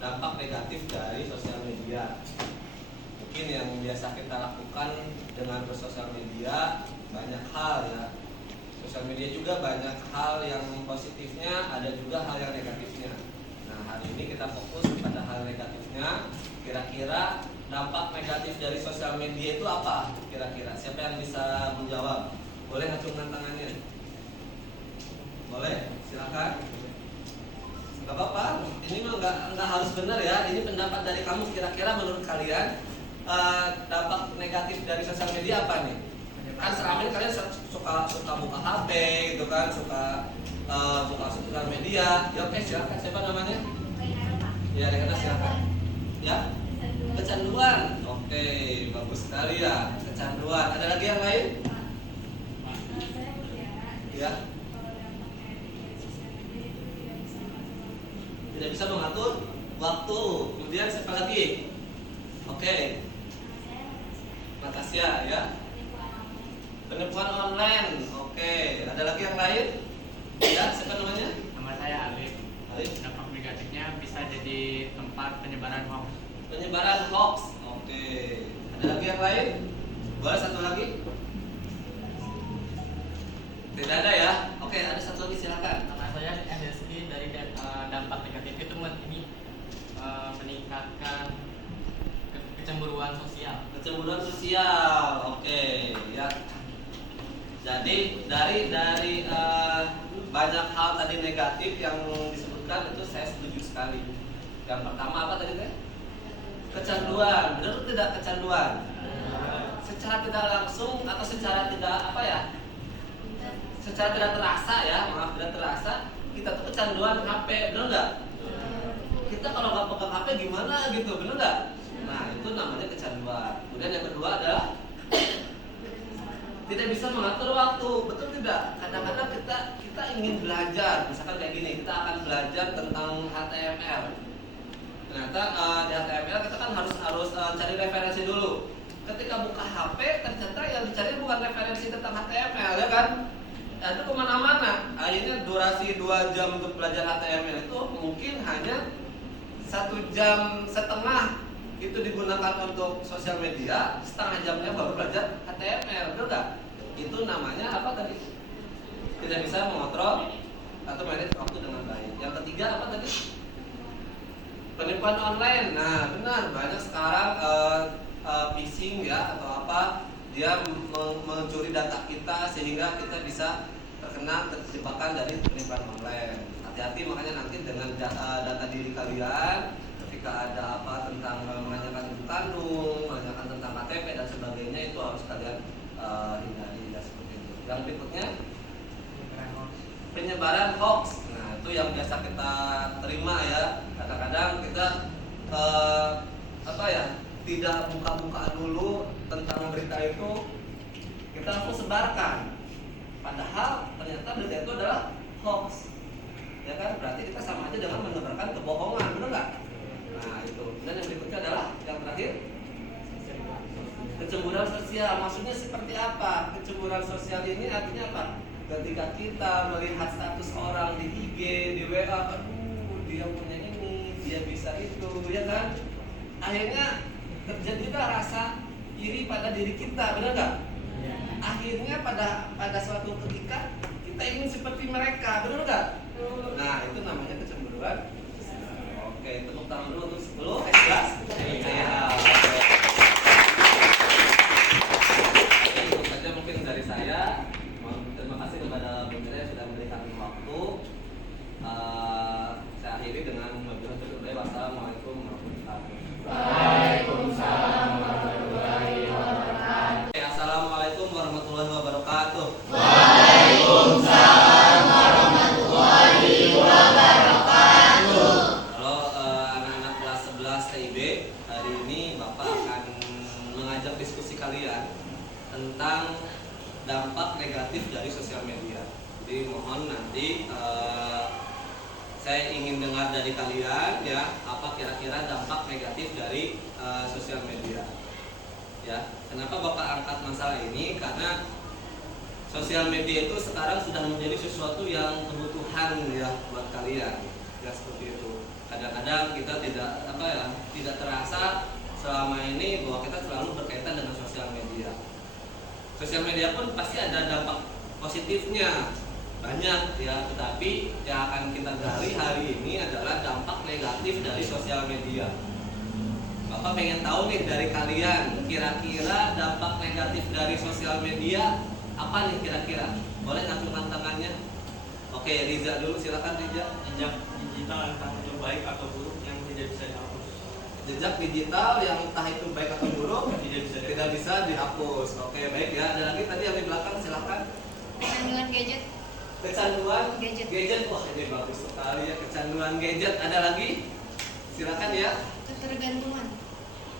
dampak negatif dari sosial media. Mungkin yang biasa kita lakukan dengan bersosial media banyak hal ya. Sosial media juga banyak hal yang positifnya, ada juga hal yang negatifnya. Nah, hari ini kita fokus pada hal negatifnya. Kira-kira dampak negatif dari sosial media itu apa? Kira-kira siapa yang bisa menjawab? Boleh acungkan tangannya? Boleh, silakan. Gak apa-apa, ini mah nggak harus benar ya. Ini pendapat dari kamu. Kira-kira menurut kalian dampak negatif dari sosial media apa nih? Kan selama ini kalian suka buka HP gitu kan, suka buka sosial media. Ya oke, silakan. Siapa namanya? Ya, Rekana silakan. Ya, kecanduan. Oke, bagus sekali ya, kecanduan. Ada lagi yang lain? Ya. Tidak bisa mengatur waktu. Kemudian siapa lagi? Oke. Natasha ya. Penipuan online. Oke. Ada lagi yang lain? Ya, siapa namanya? Nama saya Alif. Alif. Dampak negatifnya bisa jadi tempat penyebaran hoax. Penyebaran hoax. Oke. Ada lagi yang lain? Boleh satu lagi? Tidak ada ya? Oke, ada satu lagi silakan. Nama saya NSD. Dari dampak negatif itu meningkatkan kecemburuan sosial. Kecemburuan sosial. Oke, ya. Jadi dari banyak hal tadi negatif yang disebutkan itu saya setuju sekali. Yang pertama apa tadi teh? Kecanduan. Benar atau tidak kecanduan? Secara tidak langsung atau secara tidak apa ya? Secara tidak terasa ya, maaf tidak terasa, kita tuh kecanduan HP, benar nggak? Kita kalau nggak pegang HP gimana gitu, benar nggak? Nah itu namanya kecanduan. Kemudian yang kedua adalah tidak bisa mengatur waktu, betul tidak? Kadang-kadang kita ingin belajar, misalkan kayak gini, kita akan belajar tentang HTML. Ternyata di HTML kita kan harus cari referensi dulu. Ketika buka HP, ternyata yang dicari bukan referensi tentang HTML, ya kan? Itu kemana-mana. Akhirnya durasi 2 jam untuk belajar HTML itu mungkin hanya 1,5 jam itu digunakan untuk sosial media, setengah jamnya baru belajar HTML, betul nggak? Itu namanya apa tadi? Tidak bisa mengontrol atau manage waktu dengan baik. Yang ketiga apa tadi? Penipuan online. Nah benar, banyak sekarang phishing ya atau apa, dia mencuri data kita sehingga kita bisa terkena jebakan dari penipuan online. Hati-hati makanya nanti dengan data diri kalian. Ketika ada apa tentang menanyakan ibu kandung, menanyakan tentang KTP dan sebagainya, itu harus kalian hindari ya, seperti itu. Yang berikutnya penyebaran hoax. Nah itu yang biasa kita terima ya. Kadang-kadang kita tidak buka-buka dulu tentang berita itu, kita langsung sebarkan. Padahal ternyata berita itu adalah hoax. Ya kan? Berarti kita sama aja dengan menebarkan kebohongan, benar nggak? Nah itu. Dan yang berikutnya adalah yang terakhir, kecemburuan sosial. Maksudnya seperti apa? Kecemburuan sosial ini artinya apa? Ketika kita melihat status orang di IG, di WA, aduh dia punya ini, dia bisa itu, ya kan? Akhirnya terjadilah rasa iri pada diri kita, benar nggak? Akhirnya pada suatu ketika kita ingin seperti mereka, benar nggak? Nah itu namanya kecemburuan. Oke, tepuk tangan dulu untuk 10. Ikhlas? Ya. Itu saja mungkin dari saya. Terima kasih kepada Bu Mira yang sudah memberikan waktu. Saya akhiri dengan wassalamualaikum warahmatullahi wabarakatuh. Waalaikumsalam warahmatullahi wabarakatuh. Assalamualaikum warahmatullahi wabarakatuh. Waalaikumsalam warahmatullahi wabarakatuh. Halo anak-anak kelas 11 TIB, hari ini Bapak akan mengajak diskusi kalian tentang dampak negatif dari sosial media. Jadi mohon nanti saya ingin dengar dari kalian ya, apa kira-kira dampak negatif dari sosial media. Ya, kenapa Bapak angkat masalah ini? Karena sosial media itu sekarang sudah menjadi sesuatu yang kebutuhan ya buat kalian. Ya seperti itu. Kadang-kadang kadang kita tidak terasa selama ini bahwa kita selalu berkaitan dengan sosial media. Sosial media pun pasti ada dampak positifnya banyak ya, tetapi yang akan kita gali hari ini adalah dampak negatif dari sosial media. Bapak pengen tahu nih dari kalian, kira-kira dampak negatif dari sosial media apa nih kira-kira? Boleh ngacungkan tangannya? Oke, Riza dulu, silakan Riza. Jejak digital entah itu baik atau buruk yang tidak bisa dihapus. Jejak digital yang entah itu baik atau buruk Tidak bisa dihapus. Oke, baik ya. Ada lagi tadi yang di belakang, silakan. Kecanduan gadget. Kecanduan Gadget. Wah, ini bagus sekali ya, kecanduan gadget. Ada lagi? Silakan ya. Ketergantungan.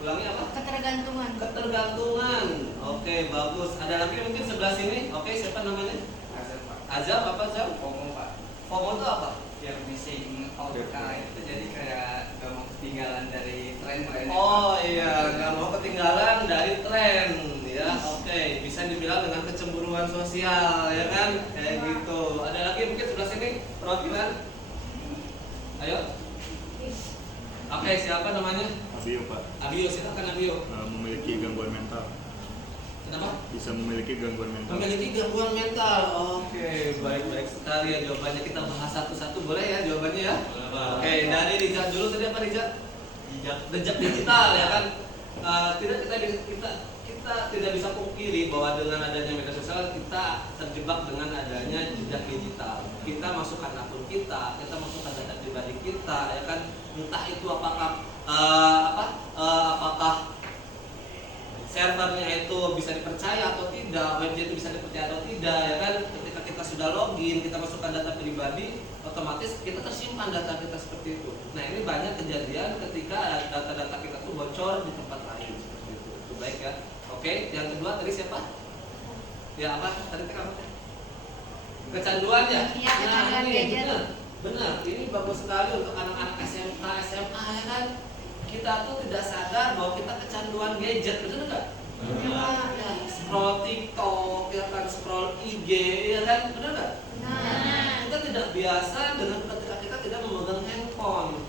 Ulangi apa? Ketergantungan. Ketergantungan. Oke, bagus. Ada lagi mungkin sebelah sini. Oke, siapa namanya? Azam apa Azam? FOMO Pak, FOMO itu apa? yang missing out itu jadi kayak gak mau ketinggalan dari tren-tren. Oh iya, nggak mau ketinggalan dari tren ya. Oke, bisa dibilang dengan kecemburuan sosial ya kan, kayak gitu. Ada lagi mungkin sebelah sini perwakilan. Ayo. Oke, siapa namanya? Abio Pak. Abio, silakan Abio. Memiliki gangguan mental. Kenapa? Bisa memiliki gangguan mental. Memiliki gangguan mental. Oke, baik-baik sekali ya jawabannya. Kita bahas satu-satu boleh ya jawabannya ya? Oke, dari Rizal dulu tadi apa Rizal? Jejak digital ya kan. Kita tidak bisa pungkiri bahwa dengan adanya media sosial kita terjebak dengan adanya jejak digital. Kita masukkan akun kita masukkan data pribadi kita ya kan. Entah itu apakah servernya itu bisa dipercaya atau tidak, webnya itu bisa dipercaya atau tidak ya kan. Ketika kita sudah login, kita masukkan data pribadi, otomatis kita tersimpan data kita seperti itu. Nah, ini banyak kejadian ketika data-data kita tuh bocor di tempat lain seperti itu. Itu baik ya. Oke, yang kedua tadi siapa? Ya apa? Tadi apa? Kecanduan ya? Iya, kecanduan ini gadget. benar. Ini bagus sekali untuk anak-anak SMA ya kan. Kita tuh tidak sadar bahwa kita kecanduan gadget, betul nggak? Ya, scroll TikTok, ya kan, scroll IG, ya kan, benar nggak? Kita tidak biasa dengan ketika kita tidak memegang handphone.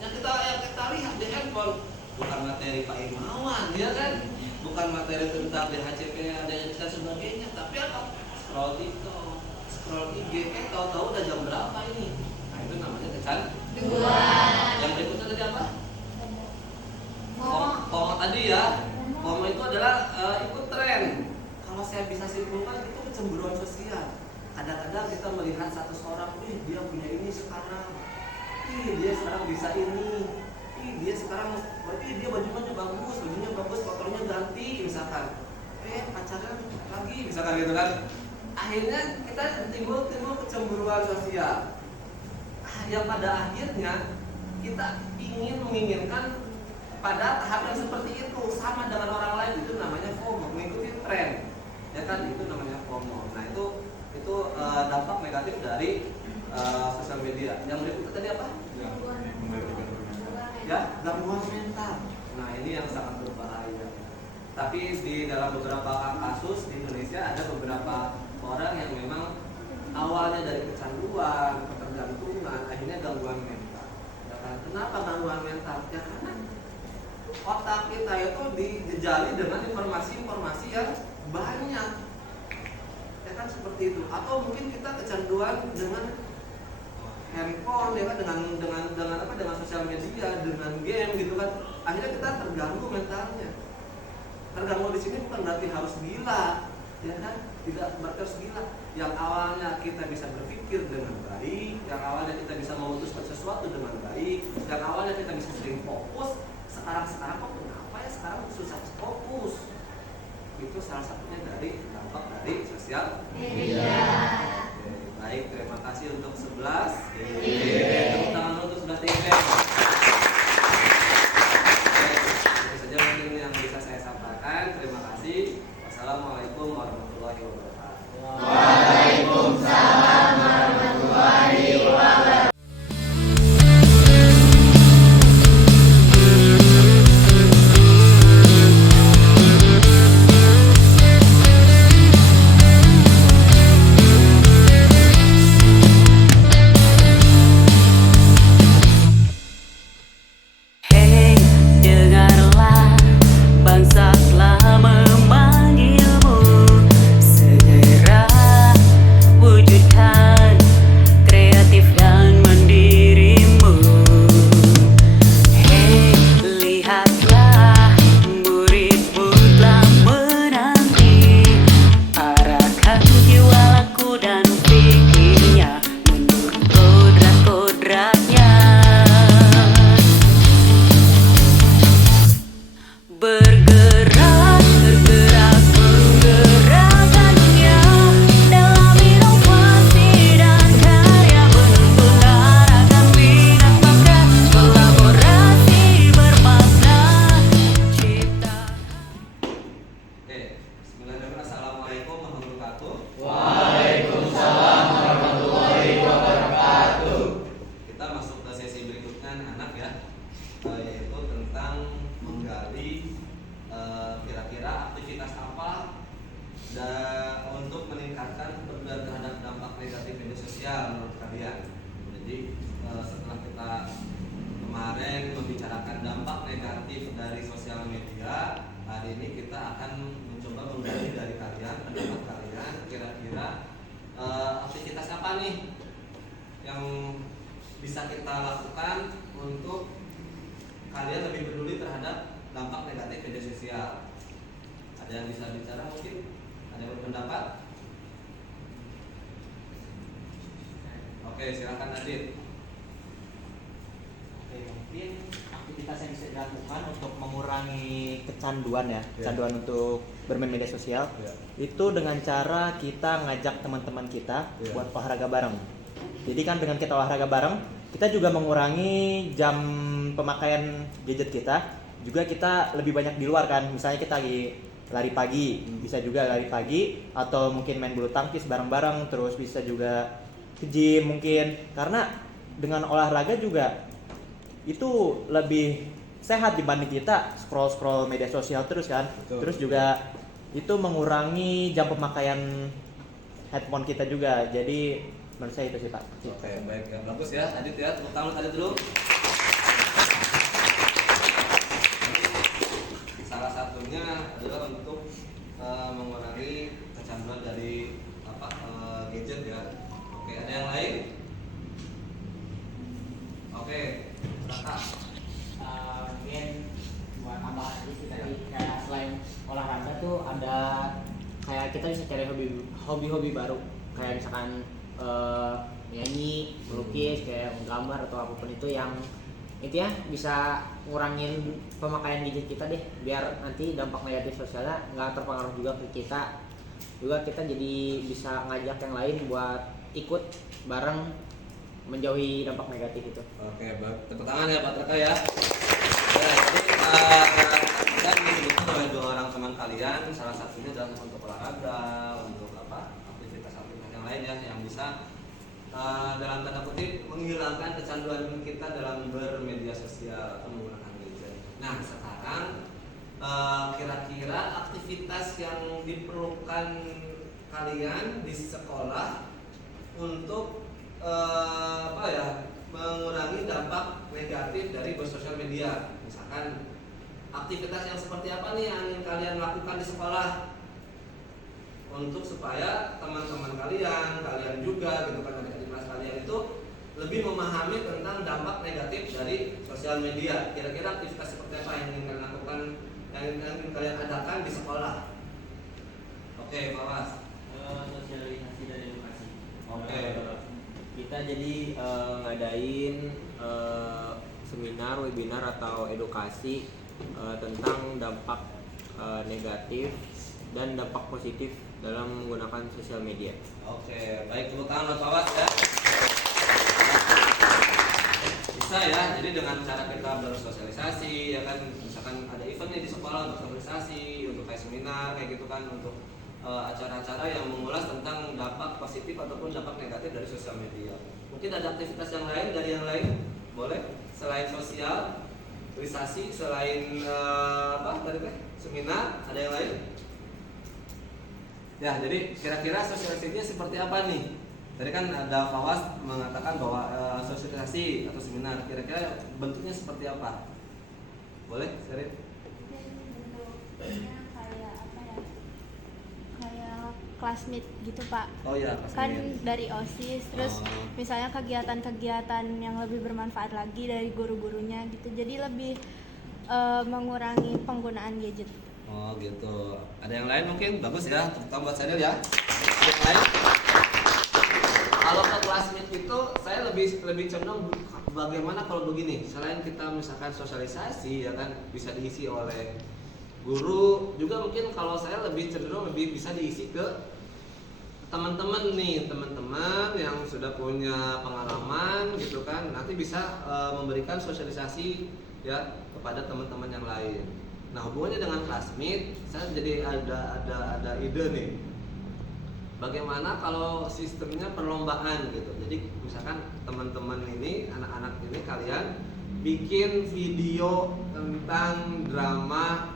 Yang kita lihat di handphone bukan materi Pak Imawan, ya kan? Bukan materi tentang DHCP, ADN dan sebagainya, tapi apa? Scroll TikTok, scroll IG, tahu-tahu udah jam berapa ini? Nah, itu namanya kecanduan. Yang berikutnya tadi apa? FOMO tadi ya. FOMO itu adalah ikut tren. Kalau saya bisa simpulkan itu kecemburuan sosial. Kadang-kadang kita melihat satu orang, dia punya ini sekarang. Dia sekarang bisa ini. Dia sekarang, dia bajunya bagus, fotonya ganti misalkan. Pacaran lagi misalkan gitu kan. Akhirnya kita timbul kecemburuan sosial. Yang pada akhirnya kita menginginkan pada tahap yang seperti itu, sama dengan orang lain, itu namanya FOMO, mengikuti tren ya kan, itu namanya FOMO. Nah itu dampak negatif dari sosial media. Yang berikutnya tadi apa? Ya, gangguan mental. Nah ini yang sangat berbahaya. Tapi di dalam beberapa kasus di Indonesia ada beberapa orang yang memang awalnya dari kecanduan, ketergantungan, akhirnya gangguan mental ya kan. Kenapa gangguan mental? Ya karena otak kita itu dijejali dengan informasi-informasi yang banyak ya kan, seperti itu. Atau mungkin kita kecanduan dengan handphone ya kan, dengan sosial media, dengan game gitu kan. Akhirnya kita terganggu mentalnya. Terganggu di sini bukan berarti harus gila ya kan, tidak berarti harus gila. Yang awalnya kita bisa berpikir dengan baik, yang awalnya kita bisa memutuskan sesuatu dengan baik, yang awalnya kita bisa sering fokus, sekarang kok kenapa ya sekarang susah fokus. Itu salah satunya dari dampak dari sosial media. Baik, terima kasih untuk 11. Tepuk tangan untuk 11 TIP. Itu saja mungkin yang bisa saya sampaikan. Terima kasih. Wassalamualaikum warahmatullahi wabarakatuh. Waalaikumsalam warahmatullahi wabarakatuh. anak-anak ya, yaitu tentang menggali kira-kira aktivitas apa untuk meningkatkan kepedulian terhadap dampak negatif media sosial menurut kalian. Jadi setelah kita kemarin membicarakan dampak negatif dari sosial media, hari ini kita akan mencoba menggali dari kalian, pendapat kalian, kira-kira aktivitas apa nih yang bisa kita lakukan untuk kalian lebih peduli terhadap dampak negatif media sosial. Ada yang bisa bicara mungkin? Ada yang berpendapat? Oke, silakan Adit. Oke, mungkin aktivitas yang bisa dilakukan untuk mengurangi kecanduan ya, kecanduan untuk bermain media sosial, itu dengan cara kita ngajak teman-teman kita buat olahraga bareng. Jadi kan dengan kita olahraga bareng, kita juga mengurangi jam pemakaian gadget kita. Juga kita lebih banyak di luar kan, misalnya kita lagi lari pagi, bisa juga lari pagi, atau mungkin main bulu tangkis bareng-bareng, terus bisa juga ke gym mungkin, karena dengan olahraga juga itu lebih sehat dibanding kita scroll media sosial terus kan. Betul. Terus juga itu mengurangi jam pemakaian handphone kita juga. Jadi menurut saya itu sih Pak. Oke, baik ya. Bagus ya, Adit ya. Tepuk tangan Adit dulu. Salah satunya adalah untuk mengurangi kecanduan dari gadget ya. Oke, ada yang lain? Oke, Kakak. Mungkin buat tambahan aja sih tadi, kayak selain olahraga tuh ada kayak kita bisa cari hobi-hobi baru, kayak misalkan nyanyi, melukis, kayak menggambar atau apapun itu yang intinya bisa ngurangin pemakaian gadget kita deh, biar nanti dampak negatif sosialnya nggak terpengaruh juga ke kita. Juga kita jadi bisa ngajak yang lain buat ikut bareng menjauhi dampak negatif itu. Oke, baik. Tepuk tangan ya Pak Traka ya. Ya, jadi kita disebutkan oleh 2 orang teman kalian, salah satunya adalah untuk olahraga, untuk aktivitas-aktivitas yang lain ya, yang bisa dalam tanda kutip menghilangkan kecanduan kita dalam bermedia sosial atau menggunakan gadget. Nah, sekarang kira-kira aktivitas yang diperlukan kalian di sekolah untuk mengurangi dampak negatif dari bersosial media. Misalkan aktivitas yang seperti apa nih yang ingin kalian lakukan di sekolah untuk supaya teman-teman kalian juga gitu kan, adik-adik kelas kalian itu lebih memahami tentang dampak negatif dari sosial media. Kira-kira aktivitas seperti apa yang ingin kalian lakukan, yang ingin kalian adakan di sekolah? Oke, Pak Mas. Sosialisasi dan edukasi. Oke. Kita jadi ngadain seminar, webinar atau edukasi tentang dampak negatif dan dampak positif dalam menggunakan sosial media. Oke, baik, tepuk tangan buat Pak Was ya. Bisa ya, jadi dengan cara kita bersosialisasi ya kan, misalkan ada event nih di sekolah untuk sosialisasi, untuk kayak seminar kayak gitu kan, untuk acara-acara yang mengulas tentang dampak positif ataupun dampak negatif dari sosial media. Mungkin ada aktivitas yang lain dari yang lain? Boleh? Selain sosialisasi, selain seminar, ada yang lain? Ya, jadi kira-kira sosialisasinya seperti apa nih? Tadi kan ada Fawas mengatakan bahwa sosialisasi atau seminar, kira-kira bentuknya seperti apa? Boleh, Sherin? Bentuknya kayak kayak classmate gitu Pak. Oh ya, Kan dari OSIS, terus misalnya kegiatan-kegiatan yang lebih bermanfaat lagi dari guru-gurunya gitu. Jadi lebih mengurangi penggunaan gadget. Oh gitu. Ada yang lain mungkin? Bagus ya, terutama buat saya ya. Yang lain? Kalau ke classmate itu saya lebih condong bagaimana kalau begini. Selain kita misalkan sosialisasi ya kan bisa diisi oleh guru, juga mungkin kalau saya lebih cenderung lebih bisa diisi ke teman-teman nih, teman-teman yang sudah punya pengalaman gitu kan, nanti bisa memberikan sosialisasi ya kepada teman-teman yang lain. Nah, hubungannya dengan classmate, saya jadi ada ide nih. Bagaimana kalau sistemnya perlombaan gitu. Jadi misalkan teman-teman ini, anak-anak ini kalian bikin video tentang drama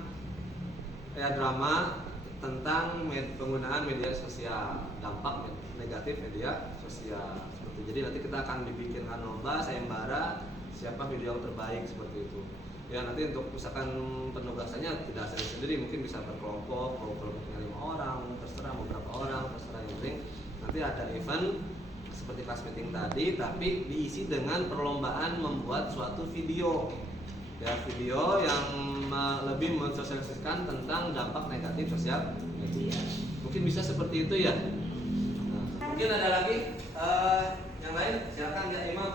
tentang penggunaan media sosial, dampak negatif media sosial seperti itu. Jadi nanti kita akan dibikinkan lomba sayembara siapa video yang terbaik seperti itu. Ya nanti untuk misalkan penugasannya tidak sendiri, mungkin bisa berkelompok, kelompoknya 5 orang, terserah mau berapa orang, terserah, yang penting nanti ada event seperti class meeting tadi, tapi diisi dengan perlombaan membuat suatu video. Ya, video yang lebih mensosialisasikan tentang dampak negatif sosial media. Mungkin bisa seperti itu ya. Nah, mungkin ada lagi yang lain, silakan ya Imam.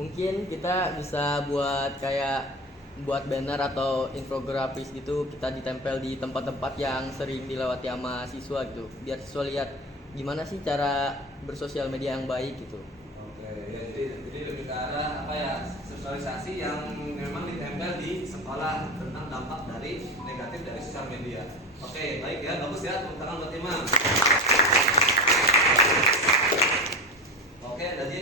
Mungkin kita bisa buat banner atau infografis gitu, kita ditempel di tempat-tempat yang sering dilewati sama siswa gitu, biar siswa lihat gimana sih cara bersosial media yang baik gitu. Oke, ya, jadi lebih ke arah apa ya, sosialisasi yang memang ditempel di sekolah tentang dampak dari negatif dari sosial media. Oke, baik ya, bagus ya, tepuk tangan buat Imam. Oke, jadi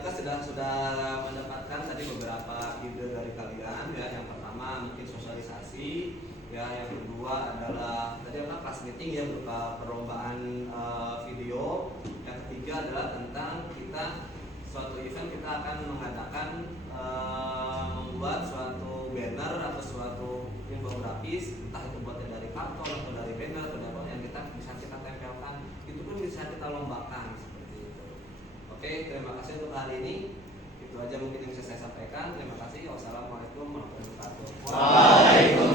kita sudah mendapatkan tadi beberapa ide dari kalian ya. Yang pertama mungkin sosialisasi, ya. Yang kedua adalah tadi apa, class meeting ya, berupa perlombaan video. Yang ketiga adalah tentang kita suatu event kita akan mengadakan membuat suatu banner atau suatu infografis, entah itu buatnya dari karton atau dari banner atau dari apa yang bisa kita tempelkan, itu pun bisa kita lombakan seperti itu. Oke, terima kasih untuk hari ini. Itu aja mungkin yang bisa saya sampaikan. Terima kasih. Wassalamualaikum warahmatullahi wabarakatuh. Waalaikumsalam.